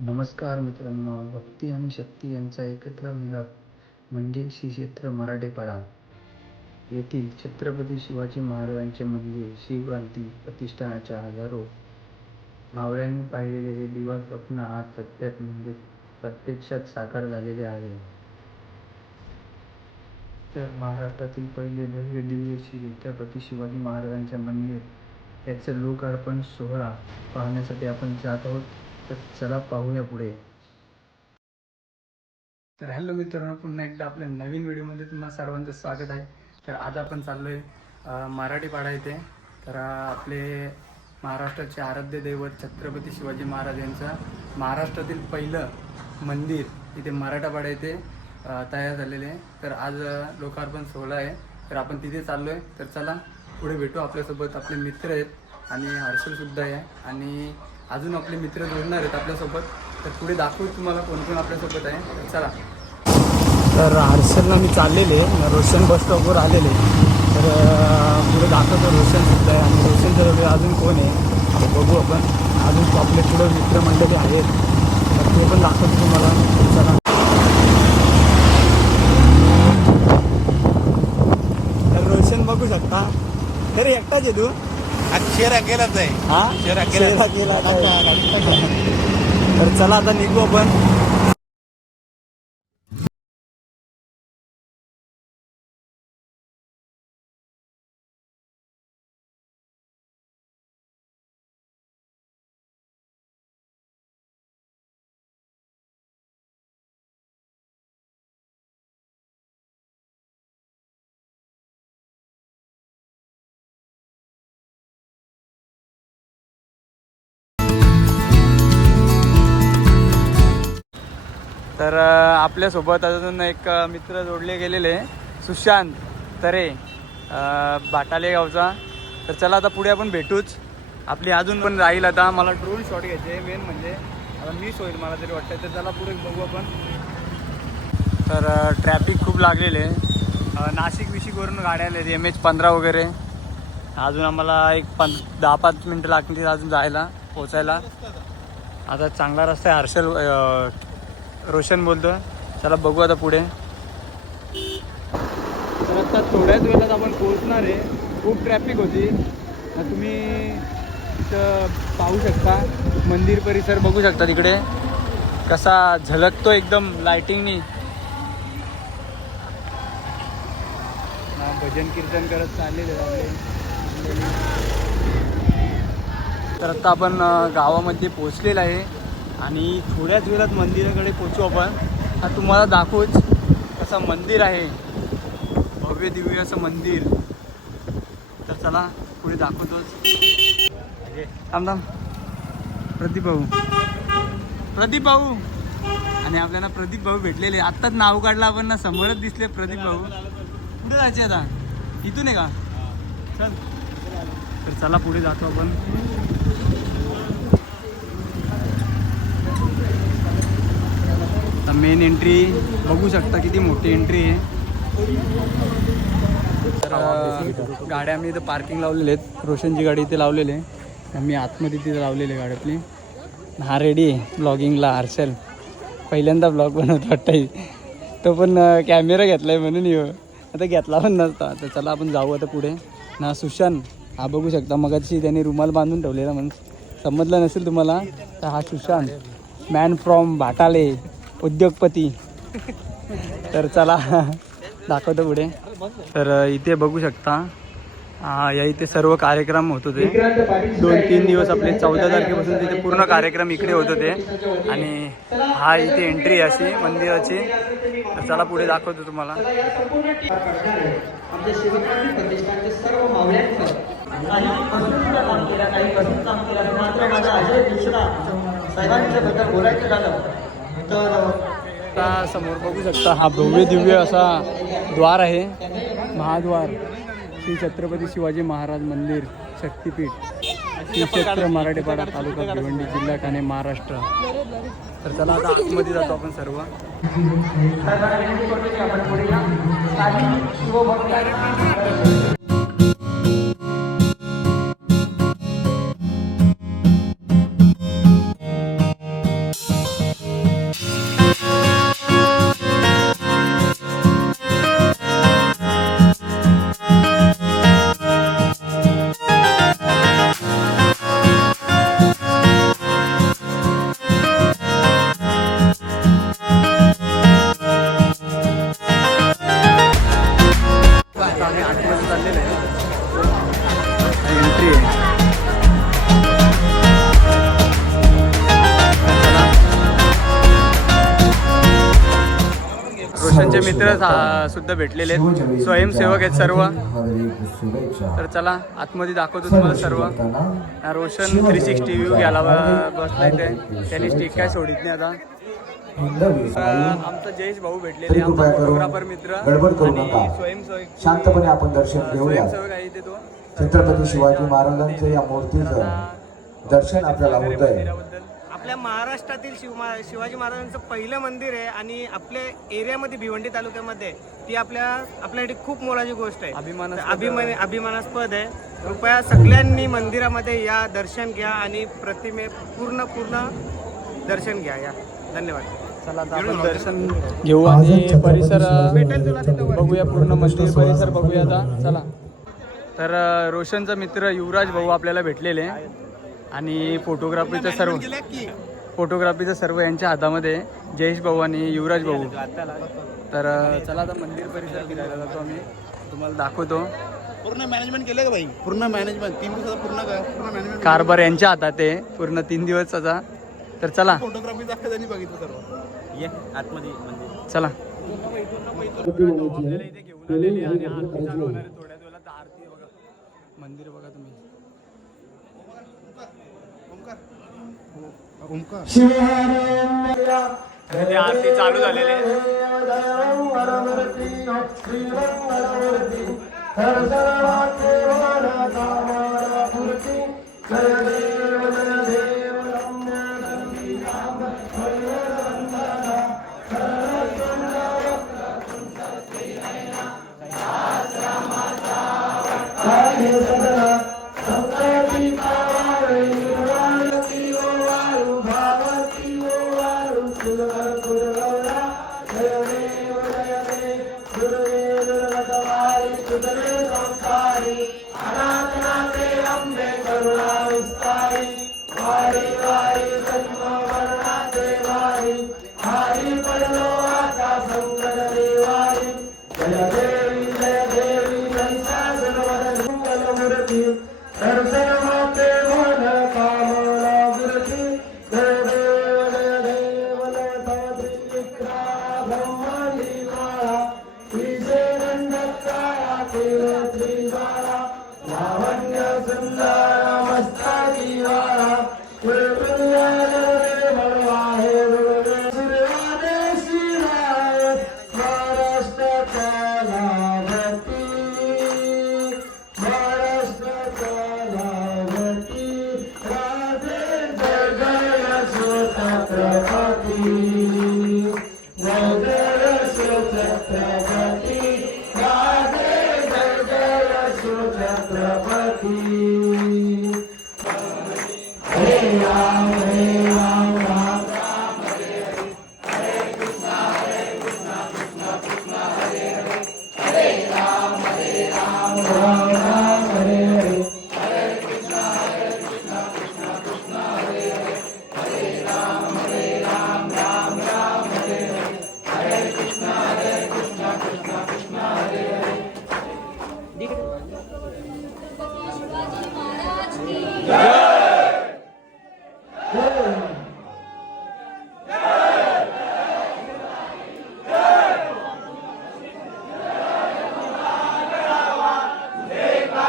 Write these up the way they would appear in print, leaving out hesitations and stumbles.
नमस्कार मित्रांनो, भक्ती आणि शक्ती यांचा एकत्र मिलप म्हणजे श्री क्षेत्र मराठेपाडा येथील छत्रपती शिवाजी महाराजांचे मंदिर शिवक्रांती प्रतिष्ठानाच्या हजारो मावळ्यांनी पाहिलेले हे दिवा स्वप्न आज सत्यात म्हणजे प्रत्यक्षात साकार झालेले आहे. तर महाराष्ट्रातील पहिले भव्य दिव्य श्री छत्रपती शिवाजी महाराजांच्या मंदिर याचं लोकार्पण सोहळा पाहण्यासाठी आपण जात आहोत. तर चला पाहूया पुढे. तर हॅलो मित्रांनो, पुन्हा एकदा आपल्या नवीन व्हिडिओमध्ये तुम्हाला सर्वांचं स्वागत आहे. तर आज आपण चाललो आहे मराठेपाडा येथे. तर आपले महाराष्ट्राचे आराध्य दैवत छत्रपती शिवाजी महाराज यांचं महाराष्ट्रातील पहिलं मंदिर इथे मराठेपाडा येथे तयार झालेले आहे. तर आज लोकार्पण सोहळा आहे, तर आपण तिथे चाललो आहे. तर चला पुढे भेटू. आपल्यासोबत आपले मित्र आहेत आणि हर्षलसुद्धा आहे आणि अजून आपले मित्र जोडणार आहेत आपल्यासोबत. तर पुढे दाखवू तुम्हाला कोण कोण आपल्यासोबत आहे. तर चला. तर हर्षलला मी चाललेले रोशन बस स्टॉपवर आलेले. तर पुढे दाखवतो रोशनसुद्धा आहे आणि रोशनच्या जवळ अजून कोण आहे बघू आपण. अजून आपले पुढं मित्रमंडळी आहेत, तर ते पण दाखवतो तुम्हाला. चला. तर रोशन बघू शकता. तरी एकटाच आहे तू? शेर अकेलाच आहे. हा, शेर अकेला. तर चला आता निघू आपण. तर आपल्यासोबत अजून एक मित्र जोडले गेलेले सुशांत तरे, बाटाले गावचा. तर चला आता पुढे आपण भेटूच. आपली अजून पण राहील. आता मला ड्रोन शॉट घ्यायचे मेन म्हणजे. आता मिस होईल मला तरी वाटतं. तर चला पुढे बघू आपण. तर ट्रॅफिक खूप लागलेले आहे. नाशिक विशिकवरून गाड्या आले MH15 वगैरे. अजून आम्हाला एक 10-5 मिनटं लागतील अजून जायला पोचायला. आता चांगला रस्ता आहे. हर्षल रोशन बोलतो. चला बघू आता पुढे. तर आता थोड्याच वेळात आपण पोहोचणार आहे. खूप ट्रॅफिक होती. तुम्ही इथं पाहू शकता. मंदिर परिसर बघू शकता तिकडे कसा झलकतो एकदम लाइटिंगनी. भजन कीर्तन करत चाललेले आपले. तर आता आपण गावामध्ये पोहोचलेलं आहे आणि थोड्याच वेळात मंदिराकडे पोचू आपण. आता तुम्हाला दाखवूच कसं मंदिर आहे, भव्य दिव्य असं मंदिर. तर चला पुढे दाखवतोच. थांब प्रदीप भाऊ आणि आपल्याला प्रदीप भाऊ भेटलेले. आत्ताच नाव काढलं आपण ना, समोरच दिसले प्रदीप भाऊ. कुठे जायचे आता? इथून आहे का? चल. तर चला पुढे जातो आपण. मेन एंट्री बघू शकता, किती मोठी एंट्री आहे. तर गाड्या आम्ही इथं पार्किंग लावलेले आहेत. रोशनची गाडी इथे लावलेली आहे. मी आतमध्ये तिथे लावलेली आहे गाडी आपली. हा रेडी आहे ब्लॉगिंगला. हर्षल पहिल्यांदा ब्लॉग बनवतो वाटतं. तो पण कॅमेरा घेतला आहे म्हणून येऊ. आता घेतला पण नसता. तर चला आपण जाऊ आता पुढे ना. सुशांत हा बघू शकता. मगाशी त्याने रुमाल बांधून ठेवलेला म्हणून समजलं नसेल तुम्हाला. तर हा सुशांत मॅन फ्रॉम बाटाले, उद्योगपती. तर चला दाखवतो पुढे. तर इथे बघू शकता या इथे सर्व कार्यक्रम होत होते. 2-3 दिवस आपले 14 तारखेपासून तिथे पूर्ण कार्यक्रम इकडे होत होते. आणि हा इथे एंट्री अशी मंदिराची. तर चला पुढे दाखवतो तुम्हाला. आता समोर बघू शकता हा भव्य दिव्य असा द्वार आहे, महाद्वार. श्री छत्रपती शिवाजी महाराज मंदिर शक्तिपीठ, श्री क्षेत्र मराठेपाडा, तालुका भिवंडी, जिल्हा ठाणे, महाराष्ट्र. तर चला आता आतमध्ये जातो आपण सर्व. रोशनचे मित्र सुद्धा भेटलेले आहेत, स्वयंसेवक आहेत सर्व. तर चला आतमध्ये दाखवतो तुम्हाला सर्व. रोशन 360 व्ह्यू घ्यायला बसलाय ते, त्यांनी स्टिक काय सोडित नाही आता. आमचा जयेश भाऊ भेटलेले, आमचा फोटोग्राफर मित्र आणि स्वयंसेवक शांतपणे आपण दर्शन घेऊया. स्वयंसेवक आहे ते तो. छत्रपती शिवाजी महाराजांचं या मूर्तीचं दर्शन आपल्याला होत आहे. आपल्या महाराष्ट्रातील शिवाजी महाराजांचं पहिलं मंदिर आहे आणि आपल्या एरियामध्ये भिवंडी तालुक्यामध्ये ती आपल्यासाठी खूप मोलाची गोष्ट आहे. अभिमानास्पद आहे. कृपया सगळ्यांनी मंदिरामध्ये या, दर्शन घ्या आणि प्रतिमे पूर्ण दर्शन घ्या. या धन्यवाद. चला आता आपण दर्शन घेऊ आणि परिसर बघूया, पूर्ण मंदिर परिसर बघूया आता. चला. तर रोशनचा मित्र युवराज भाऊ आपल्याला भेटलेले आणि फोटोग्राफीचं सर्व यांच्या हातामध्ये, जयेश भाऊ आणि युवराज भाऊ. तर चला आता मंदिर परिसर फिरायला जातो आम्ही, तुम्हाला दाखवतो. पूर्ण मॅनेजमेंट केलं का भाई? पूर्ण मॅनेजमेंट 3 दिवसाचा पूर्ण मॅनेजमेंट कारभार यांच्या हातात आहे पूर्ण 3 दिवसाचा. तर चला फोटोग्राफी दाखवत त्यांनी बघितलं सर्व. ये आतमध्ये म्हणजे चला. मंदिर बघा तुम्ही. आरती चालू झालेली आहे.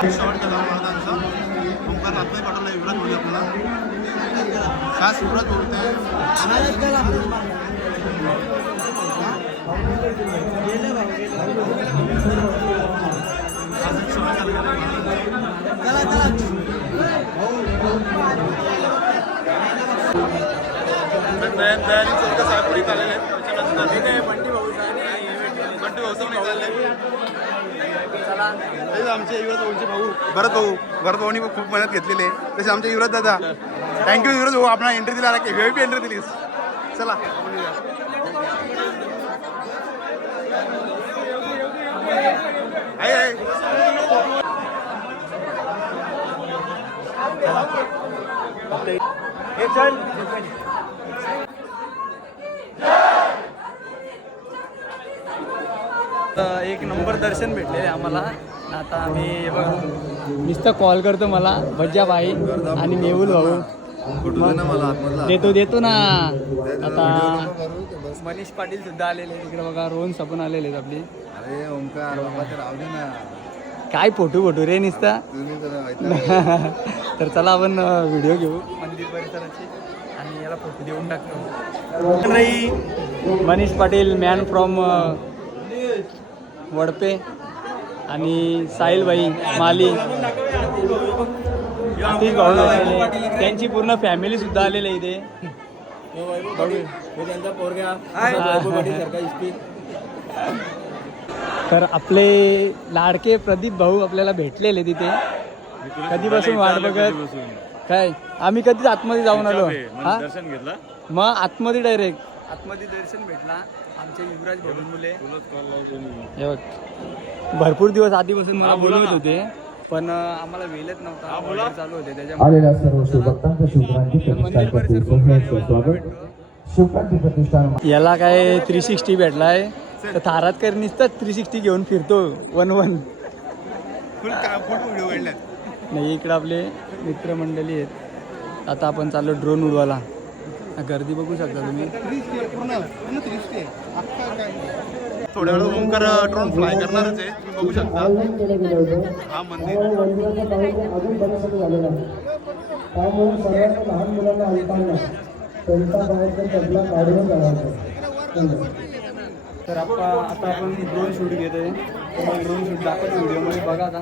शेवट केला महाराजांचा ओंकार रात्री पाठवला युवराज बोलले आपल्याला खास युवराज बोलते दयानी चौका साहेब आलेले त्याच्यानंतर बंटी भाऊ आमचे युवराज भाऊचे भाऊ भरत भाऊनी खूप मेहनत घेतलेली आहे. तसे आमचे युवराज दादा, थँक्यू युवराज भाऊ, आपण एंट्री दिला की व्हीआयपी एंट्री दिलीस. चला आहे एक नंबर दर्शन भेटले आम्हाला. आता आम्ही नुसतं कॉल करतो मला भज्जा भाई आणि मेहुल भाऊ, देतो ना. आता मनीष पाटील सुद्धा आलेले आहेत तिकडे बघा. रोहन पण आलेले आहेत आपली. अरे ओंकार बाबा तर राहू दे ना. काय फोटो रे निसता. तर चला आपण व्हिडिओ घेऊ मंदिर परिसराची आणि याला फोटो देऊन टाकतो. मनीष पाटील मॅन फ्रॉम वडपे आणि साहिल भाई माली आतिश भाऊ आलेले. त्यांची पूर्ण फॅमिली सुद्धा आलेली आहे इथे. तर आपले लाडके प्रदीप भाऊ आपल्याला भेटलेले तिथे. कधीपासून वाट बघत काय आम्ही कधीच आतमध्ये जाऊन आलो. दर्शन घेतलं मग आतमध्ये डायरेक्ट आतमध्ये दर्शन भेटला. आमचे युवराज भरून मुले हे बघ भरपूर दिवस आधीपासून मला बोलवत होते पण आम्हाला वेळच नव्हता. चालू होते त्याच्यामुळे आलेल्या सर्व शिवभक्तांचं शिवक्रांती प्रतिष्ठानतर्फे सहर्ष स्वागत. शिवक्रांती प्रतिष्ठान याला काय 360 भेटलाय. तर थारातकर नुसतं 360 घेऊन फिरतो 1-1. फुल व्हिडिओ काढल्यात. नाही इकडे आपले मित्रमंडळी आहेत. आता आपण चाललो ड्रोन उडवायला. गर्दी बघू शकता तुम्ही. थोड्या वेळ ओंकार ड्रोन फ्लाय करणारच आहे तुम्ही बघू शकता. हा मंदिर त्यामुळे सर्वांना लहान मुलांना ऐकायला त्यांचा बाहेरचा चपला काढून तर आता आपण ड्रोन शूट घेतोय. तुम्हाला ड्रोन शूट दाखवतो व्हिडिओमध्ये बघा आता.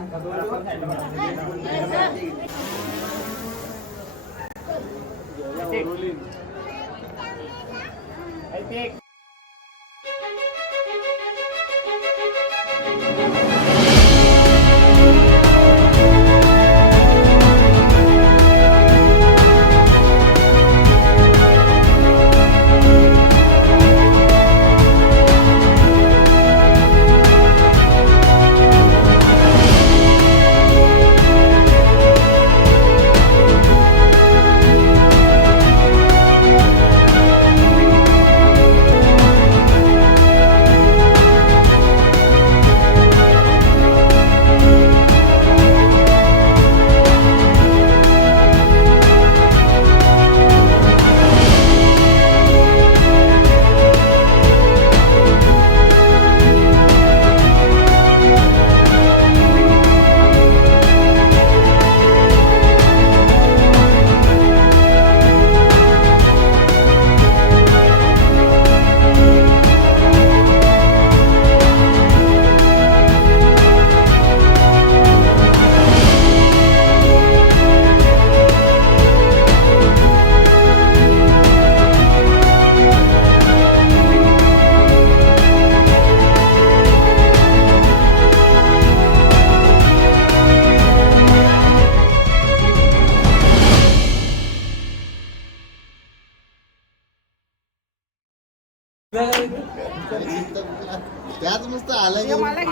त्याच मस्त आला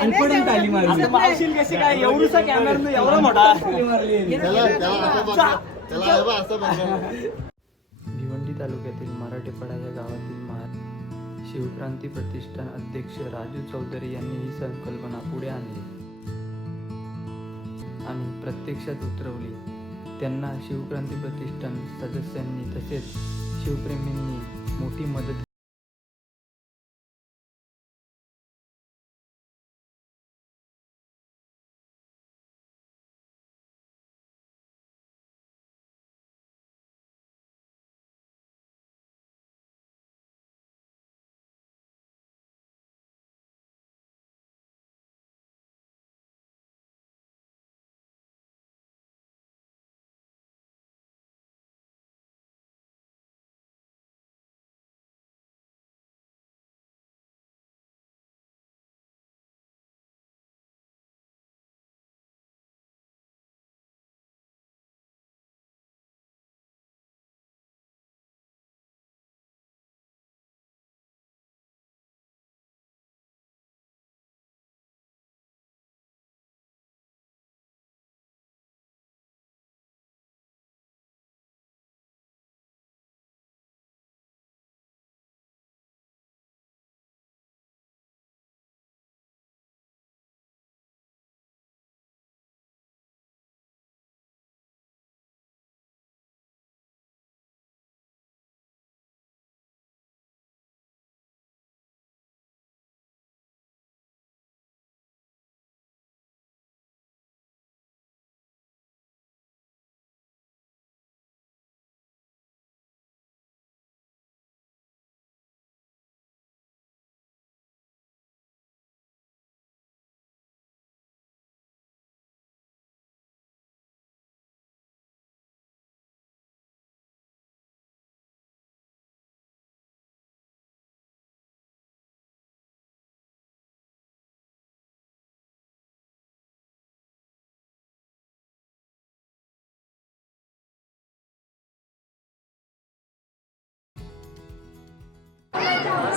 अनपडून ताली मारली. मावशील कशी काय एवढूसा कॅमेरा एवढा मोठा ताली मारली. भिवंडी तालुक्यातील मराठेपाडा या गावातील शिवक्रांती प्रतिष्ठान अध्यक्ष राजू चौधरी यांनी ही संकल्पना पुढे आणली आणि प्रत्यक्षात उतरवली. त्यांना शिवक्रांती प्रतिष्ठान सदस्यांनी तसेच शिवप्रेमींनी मोठी मदत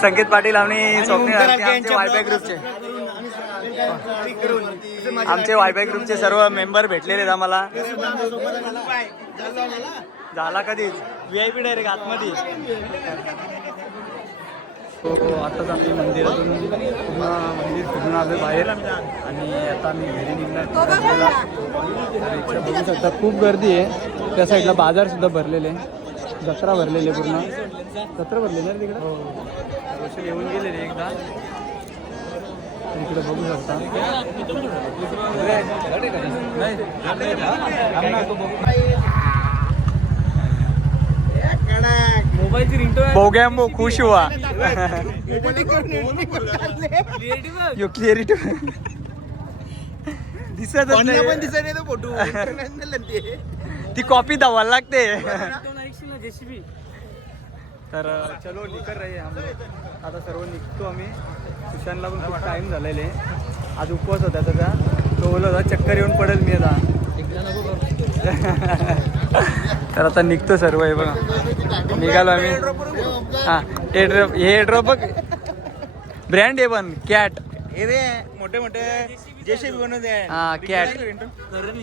संकेत पाटील आणि स्वप्नील आरती आमचे वायफाय ग्रुपचे सर्व मेंबर भेटलेले आहेत आम्हाला. झाला कधीच VIP डायरेक्ट आतमध्ये. हो आताच आम्ही मंदिरातून पूर्ण मंदिर फिरून आलो बाहेर आणि आता आम्ही घरी निघणार. बघू शकता खूप गर्दी आहे. त्या साईडला बाजार सुद्धा भरलेले, जत्रा भरलेली आहे, पूर्ण जत्रा भरलेली आहे तिकडे. वर्ष येऊन गेलेले एकदा. इकडे बघू शकता मोबाईलची रिंगटोन बोगॅम्बो खुश हुआ. यो क्लिअरिटी दिसत नाही फोटो. ती कॉपी दावायला लागते. तर चलो निकल रहे हम लोग. आता सर्व निघतो आम्ही. सुशांतला पण खूप टाईम झालेले. आज उपवास होता त्याचा. तो बोलत होता चक्कर येऊन पडेल मी आता. तर आता निघतो सर्व. आहे बघा निघालो आम्ही. हां हे ड्रॉप बघ ब्रँड आहे पण कॅट. मोठे मोठे जेसीबी बनवते. हा कॅट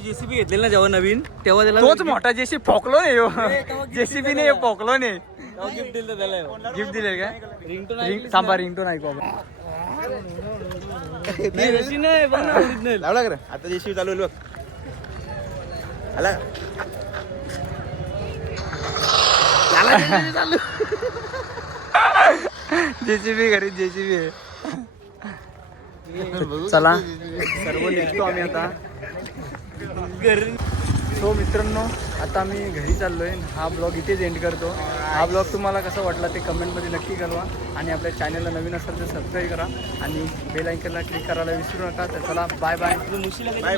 जेसीबी घेतलेलं ना जेव्हा नवीन तेव्हा त्याला तोच मोठा जेसी फोकलो नाही जेसीबी नाही फोकलो नाही. गिफ्ट दिलं त्याला. गिफ्ट दिले काय रिंगटोन थांबा रिंगटोन ऐकू आपण. लावला का रे? आता जेसीबी चालू आहे बघ. आला जेसीबी घरी जेसीबी आहे. चला सर्व निघतो आम्ही आता. सो मित्रांनो आता आम्ही घरी चाललोय. हा ब्लॉग इथेच एंड करतो. हा ब्लॉग तुम्हाला कसा वाटला ते कमेंटमध्ये नक्की कळवा आणि आपल्या चॅनलला नवीन असेल तर सबस्क्राईब करा आणि बेल आयकनला क्लिक करायला विसरू नका. तर चला बाय बाय.